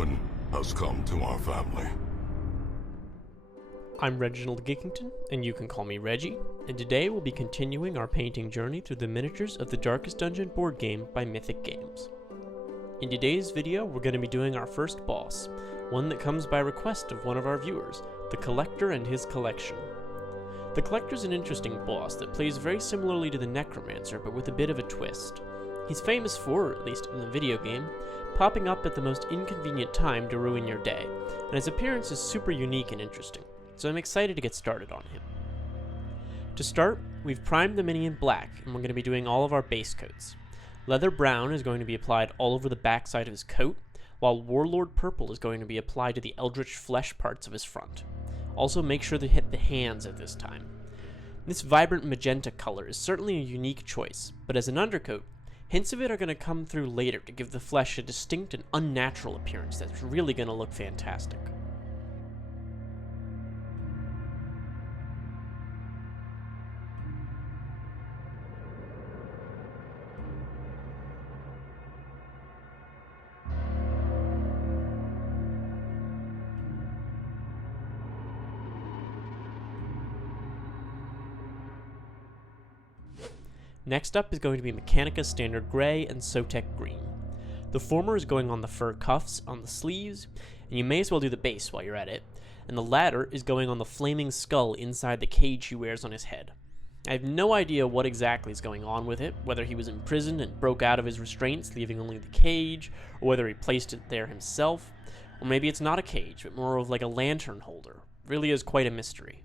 ruin has come to our family. I'm Reginald Gickington, and you can call me Reggie, and today we'll be continuing our painting journey through the miniatures of the Darkest Dungeon board game by Mythic Games. In today's video, we're going to be doing our first boss, one that comes by request of one of our viewers, the Collector and his collection. The Collector's an interesting boss that plays very similarly to the Necromancer, but with a bit of a twist. He's famous for, at least in the video game, popping up at the most inconvenient time to ruin your day, and his appearance is super unique and interesting, so I'm excited to get started on him. To start, we've primed the mini in black, and we're going to be doing all of our base coats. Leather brown is going to be applied all over the backside of his coat, while Warlord purple is going to be applied to the eldritch flesh parts of his front. Also make sure to hit the hands at this time. This vibrant magenta color is certainly a unique choice, but as an undercoat, hints of it are going to come through later to give the flesh a distinct and unnatural appearance that's really going to look fantastic. Next up is going to be Mechanica Standard Gray and Sotek Green. The former is going on the fur cuffs on the sleeves, and you may as well do the base while you're at it, and the latter is going on the flaming skull inside the cage he wears on his head. I have no idea what exactly is going on with it, whether he was imprisoned and broke out of his restraints, leaving only the cage, or whether he placed it there himself, or maybe it's not a cage, but more of like a lantern holder. It really is quite a mystery.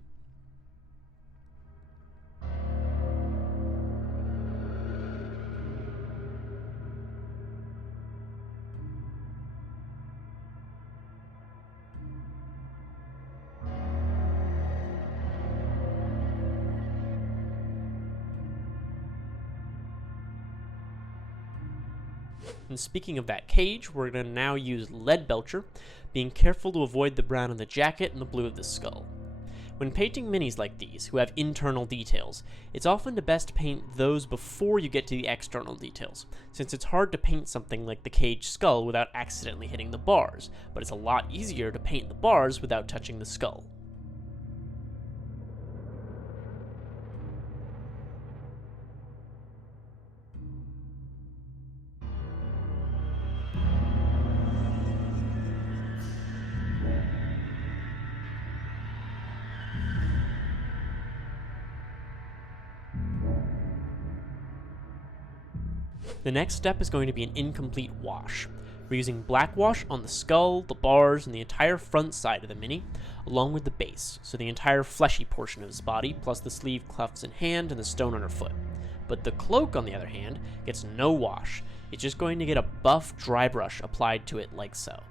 And speaking of that cage, we're going to now use Lead Belcher, being careful to avoid the brown of the jacket and the blue of the skull. When painting minis like these, who have internal details, it's often to best paint those before you get to the external details, since it's hard to paint something like the cage skull without accidentally hitting the bars, but it's a lot easier to paint the bars without touching the skull. The next step is going to be an incomplete wash. We're using black wash on the skull, the bars, and the entire front side of the mini, along with the base, so the entire fleshy portion of his body, plus the sleeve, cuffs, and hand, and the stone underfoot. But the cloak, on the other hand, gets no wash. It's just going to get a buff dry brush applied to it like so.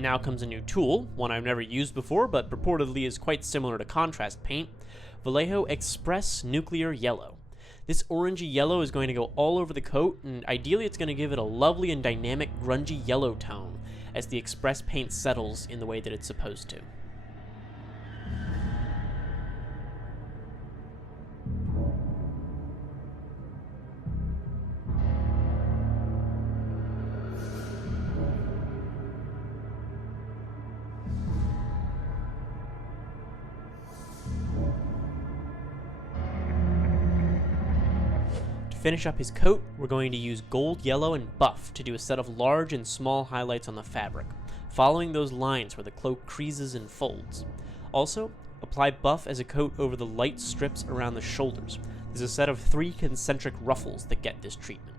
Now comes a new tool, one I've never used before, but purportedly is quite similar to contrast paint, Vallejo Express Nuclear Yellow. This orangey yellow is going to go all over the coat, and ideally it's going to give it a lovely and dynamic grungy yellow tone as the Express paint settles in the way that it's supposed to. To finish up his coat, we're going to use gold, yellow, and buff to do a set of large and small highlights on the fabric, following those lines where the cloak creases and folds. Also, apply buff as a coat over the light strips around the shoulders. There's a set of 3 concentric ruffles that get this treatment.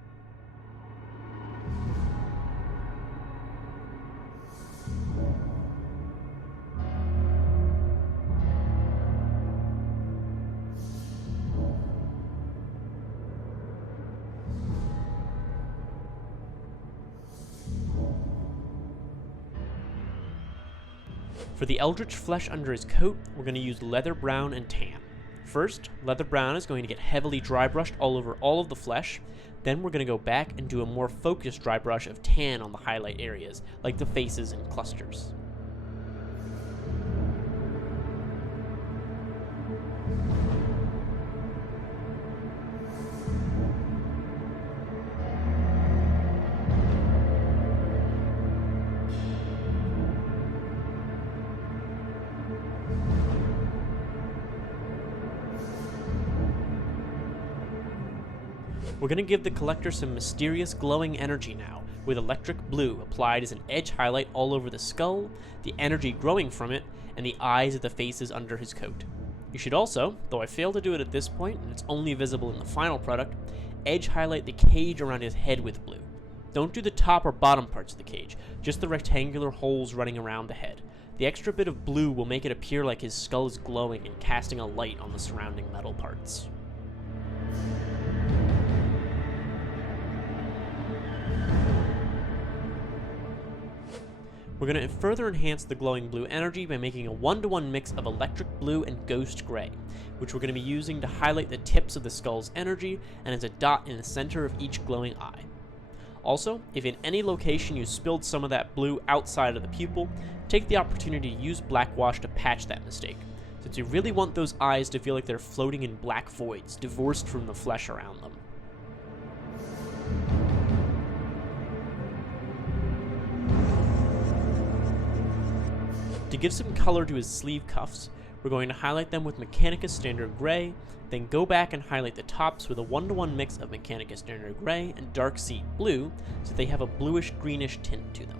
For the eldritch flesh under his coat, we're going to use leather brown and tan. First, leather brown is going to get heavily dry brushed all over all of the flesh. Then we're going to go back and do a more focused dry brush of tan on the highlight areas, like the faces and clusters. We're going to give the collector some mysterious glowing energy now, with electric blue applied as an edge highlight all over the skull, the energy growing from it, and the eyes of the faces under his coat. You should also, though I failed to do it at this point and it's only visible in the final product, edge highlight the cage around his head with blue. Don't do the top or bottom parts of the cage, just the rectangular holes running around the head. The extra bit of blue will make it appear like his skull is glowing and casting a light on the surrounding metal parts. We're going to further enhance the glowing blue energy by making a 1-to-1 mix of electric blue and ghost gray, which we're going to be using to highlight the tips of the skull's energy and as a dot in the center of each glowing eye. Also, if in any location you spilled some of that blue outside of the pupil, take the opportunity to use black wash to patch that mistake, since you really want those eyes to feel like they're floating in black voids, divorced from the flesh around them. To give some color to his sleeve cuffs, we're going to highlight them with Mechanicus Standard Gray, then go back and highlight the tops with a 1-to-1 mix of Mechanicus Standard Gray and Dark Seed Blue, so they have a bluish-greenish tint to them.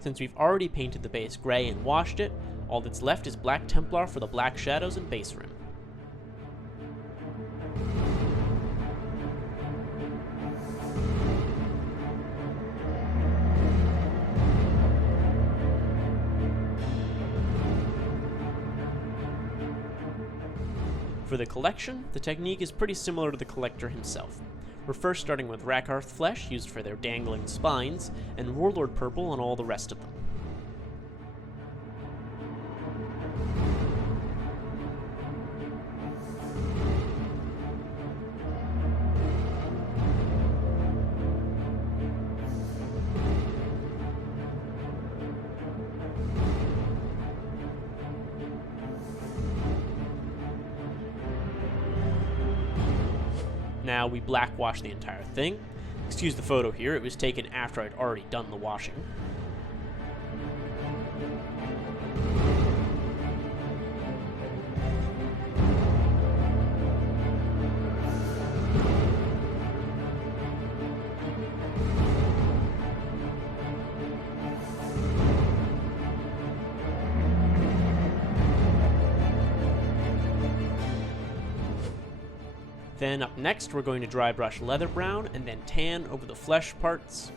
Since we've already painted the base gray and washed it, all that's left is Black Templar for the black shadows and base rim. For the collection, the technique is pretty similar to the collector himself. We're first starting with Rakarth flesh, used for their dangling spines, and Warlord purple on all the rest of them. Now we black wash the entire thing. Excuse the photo here, it was taken after I'd already done the washing. Then up next, we're going to dry brush leather brown and then tan over the flesh parts.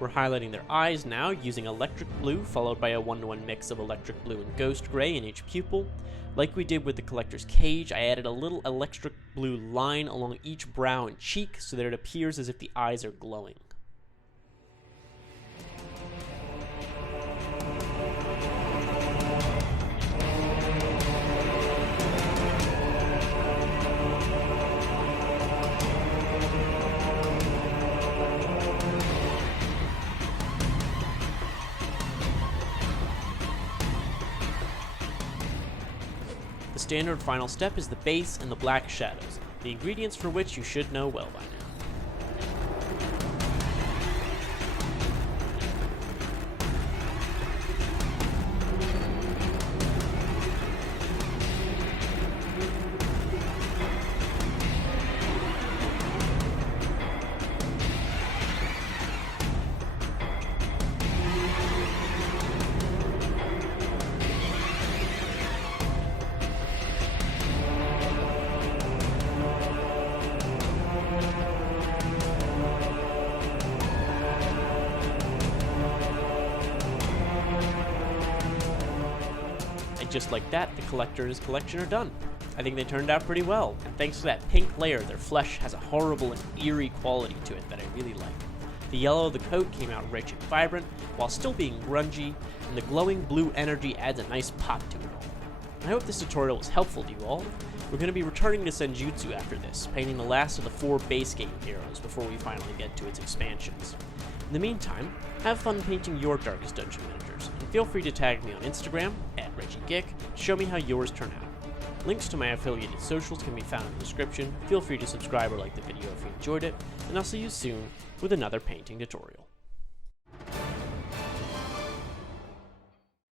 We're highlighting their eyes now using electric blue followed by a 1-to-1 mix of electric blue and ghost gray in each pupil. Like we did with the collector's cage, I added a little electric blue line along each brow and cheek so that it appears as if the eyes are glowing. The standard final step is the base and the black shadows, the ingredients for which you should know well by now. just like that, the collector and his collection are done. I think they turned out pretty well, and thanks to that pink layer, their flesh has a horrible and eerie quality to it that I really like. The yellow of the coat came out rich and vibrant, while still being grungy, and the glowing blue energy adds a nice pop to it all. I hope this tutorial was helpful to you all. We're going to be returning to Senjutsu after this, painting the last of the 4 base game heroes before we finally get to its expansions. In the meantime, have fun painting your Darkest Dungeon miniatures, and feel free to tag me on Instagram, @ReggieGick, to show me how yours turn out. Links to my affiliated socials can be found in the description. Feel free to subscribe or like the video if you enjoyed it, and I'll see you soon with another painting tutorial.